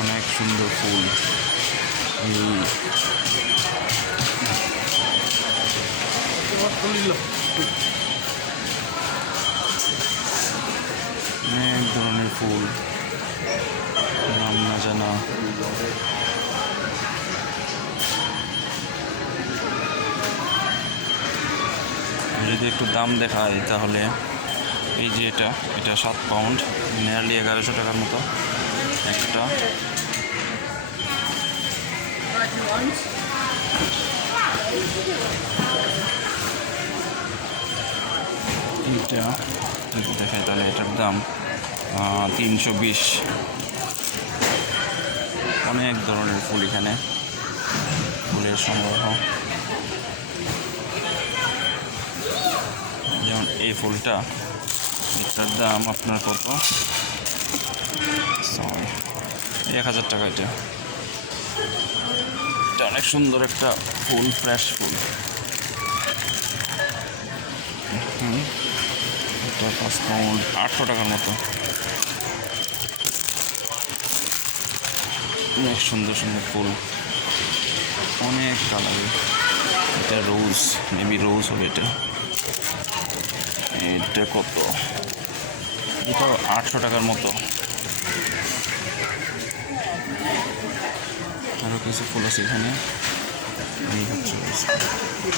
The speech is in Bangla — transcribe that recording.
অনেক সুন্দর ফুল। অনেক ধরনের ফুল, নাম না জানা। যদি একটু দাম দেখায় তাহলে এই যে এটা 7 পাউন্ড, নিয়ারলি 1100 টাকার মতো একটা। এটা যদি দেখায় তাহলে এটার দাম 320। অনেক ধরনের ফুল এখানে, ফুলের সংগ্রহ। যেমন এই ফুলটা, এটার দাম আপনার কত, 1000 টাকা। এটা অনেক সুন্দর একটা ফুল, ফ্রেশ ফুল। এটা 5 পাউন্ড, 800 টাকার মতো। অনেক সুন্দর সুন্দর ফুল, অনেক কালারের। এটা রোজ, মেবি রোজ হবে এটা। এটা কত, এটা 800 টাকার মতো। আরও কিছু ফুল আছে এখানে। এই হচ্ছে